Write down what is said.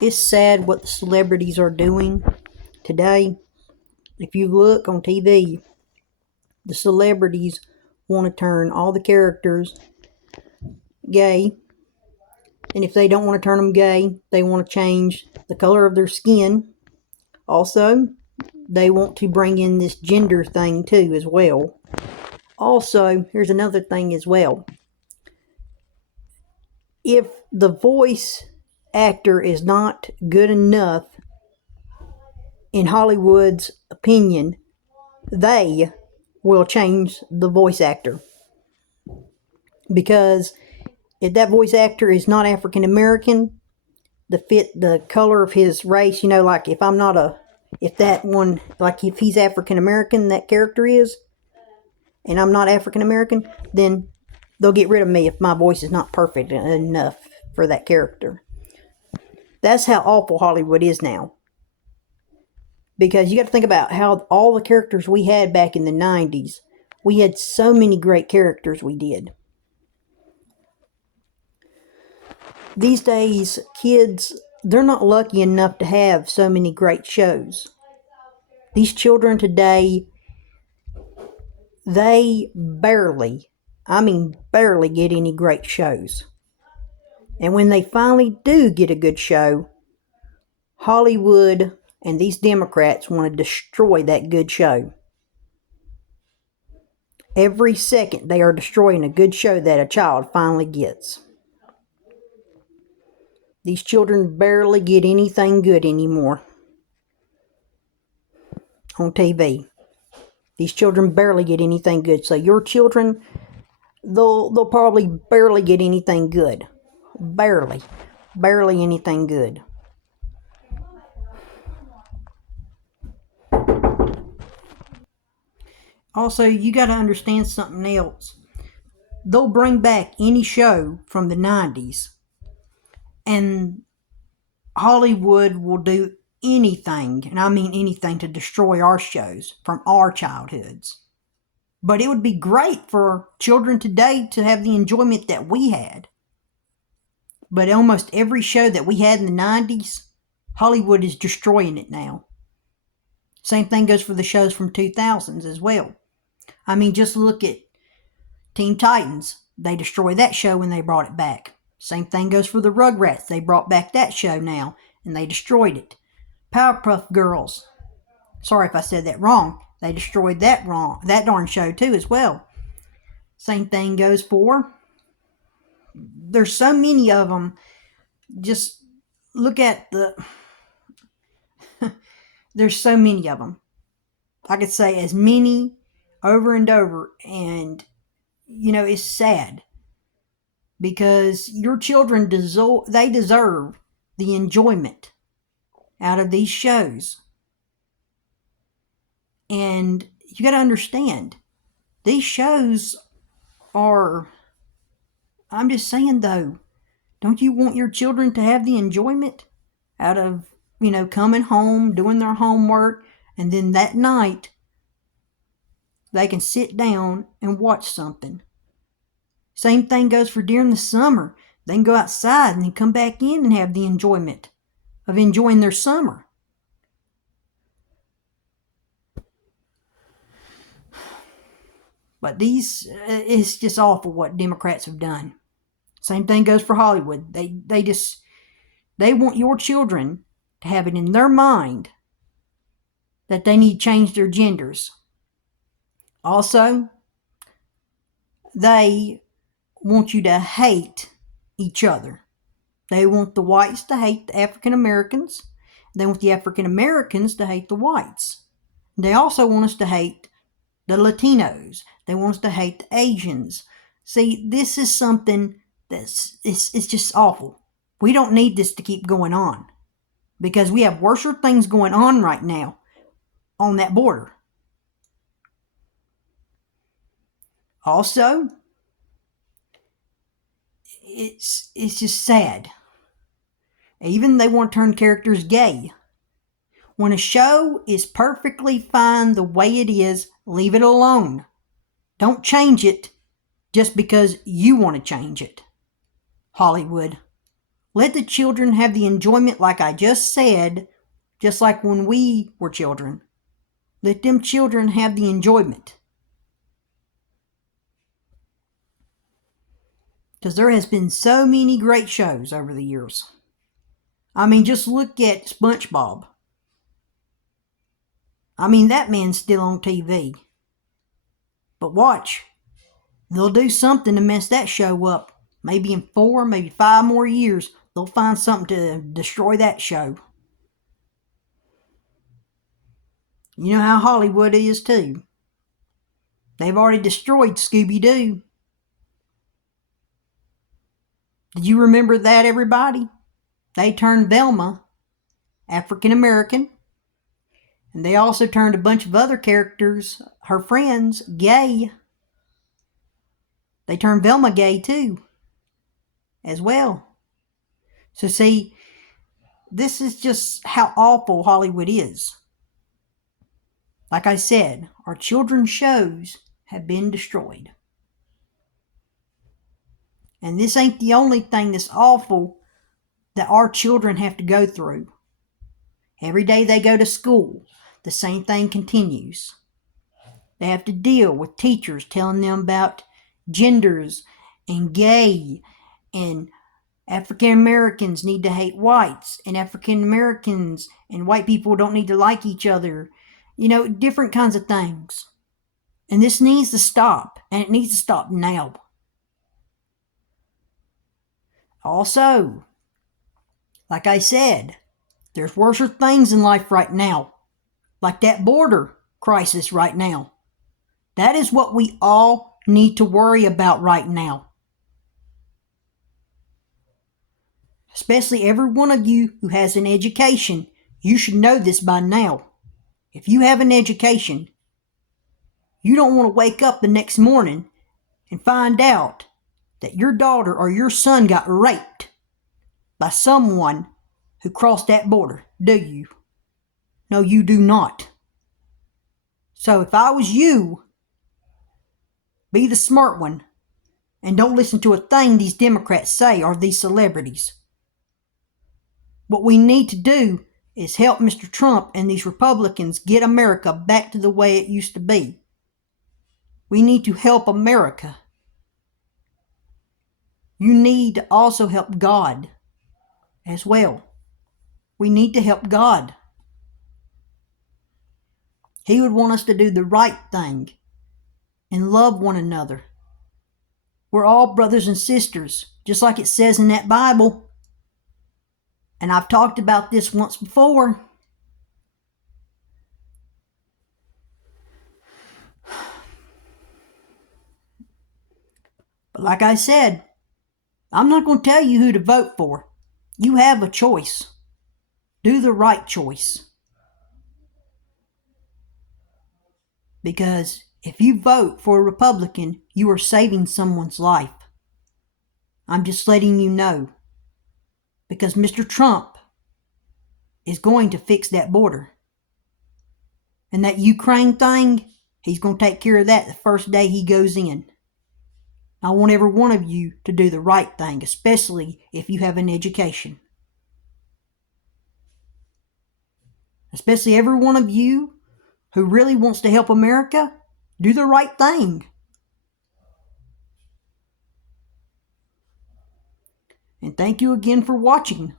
It's sad what the celebrities are doing today. If you look on TV, the celebrities want to turn all the characters gay. And if they don't want to turn them gay, they want to change the color of their skin. Also, they want to bring in this gender thing too as well. Also, here's another thing as well. If the voice actor is not good enough, in Hollywood's opinion, they will change the voice actor. Because if that voice actor is not African American, to fit the color of his race, like if he's African American, that character is, and I'm not African American, then they'll get rid of me if my voice is not perfect enough for that character. That's how awful Hollywood is now. Because you got to think about how all the characters we had back in the 90s, we had so many great characters we did. These days, kids, they're not lucky enough to have so many great shows. These children today, they barely get any great shows. And when they finally do get a good show, Hollywood and these Democrats want to destroy that good show. Every second they are destroying a good show that a child finally gets. These children barely get anything good anymore on TV. These children barely get anything good. So your children, they'll probably barely get anything good. Barely anything good. Also, you got to understand something else. They'll bring back any show from the 90s, and Hollywood will do anything, and I mean anything, to destroy our shows from our childhoods. But it would be great for children today to have the enjoyment that we had. But almost every show that we had in the 90s, Hollywood is destroying it now. Same thing goes for the shows from 2000s as well. I mean, just look at Teen Titans. They destroyed that show when they brought it back. Same thing goes for the Rugrats. They brought back that show now, and they destroyed it. Powerpuff Girls. Sorry if I said that wrong. They destroyed that darn show too as well. Same thing goes for... There's so many of them. Just look at the... There's so many of them. I could say as many over and over, and it's sad because your children deserve the enjoyment out of these shows. And you got to understand, these shows are... I'm just saying though, don't you want your children to have the enjoyment out of, coming home, doing their homework, and then that night they can sit down and watch something? Same thing goes for during the summer. They can go outside and then come back in and have the enjoyment of enjoying their summer. But it's just awful what Democrats have done. Same thing goes for Hollywood. They want your children to have it in their mind that they need to change their genders. Also, they want you to hate each other. They want the whites to hate the African Americans. They want the African Americans to hate the whites. They also want us to hate the Latinos. They want us to hate the Asians. See, this is something it's just awful. We don't need this to keep going on, because we have worse things going on right now on that border. Also, it's just sad. Even they want to turn characters gay. When a show is perfectly fine the way it is, leave it alone. Don't change it just because you want to change it. Hollywood, Let the children have the enjoyment like I just said, just like when we were children. Let them children have the enjoyment. Because there has been so many great shows over the years. I mean, just look at SpongeBob. I mean, that man's still on TV. But watch, they'll do something to mess that show up. Maybe in 4, maybe 5 more years, they'll find something to destroy that show. You know how Hollywood is too. They've already destroyed Scooby-Doo. Did you remember that, everybody? They turned Velma African American. And they also turned a bunch of other characters, her friends, gay. They turned Velma gay too, as well. So see, this is just how awful Hollywood is. Like I said, our children's shows have been destroyed. And this ain't the only thing that's awful that our children have to go through. Every day they go to school, the same thing continues. They have to deal with teachers telling them about genders and gay, and African Americans need to hate whites, and African Americans and white people don't need to like each other. You know, different kinds of things. And this needs to stop, and it needs to stop now. Also, like I said, there's worse things in life right now, like that border crisis right now. That is what we all need to worry about right now. Especially every one of you who has an education, you should know this by now. If you have an education, you don't want to wake up the next morning and find out that your daughter or your son got raped by someone who crossed that border, do you? No, you do not. So if I was you, be the smart one and don't listen to a thing these Democrats say or these celebrities. What we need to do is help Mr. Trump and these Republicans get America back to the way it used to be. We need to help America. You need to also help God as well. We need to help God. He would want us to do the right thing and love one another. We're all brothers and sisters, just like it says in that Bible. And I've talked about this once before. But like I said, I'm not going to tell you who to vote for. You have a choice. Do the right choice. Because if you vote for a Republican, you are saving someone's life. I'm just letting you know. Because Mr. Trump is going to fix that border. And that Ukraine thing, he's going to take care of that the first day he goes in. I want every one of you to do the right thing, especially if you have an education. Especially every one of you who really wants to help America, do the right thing. And thank you again for watching.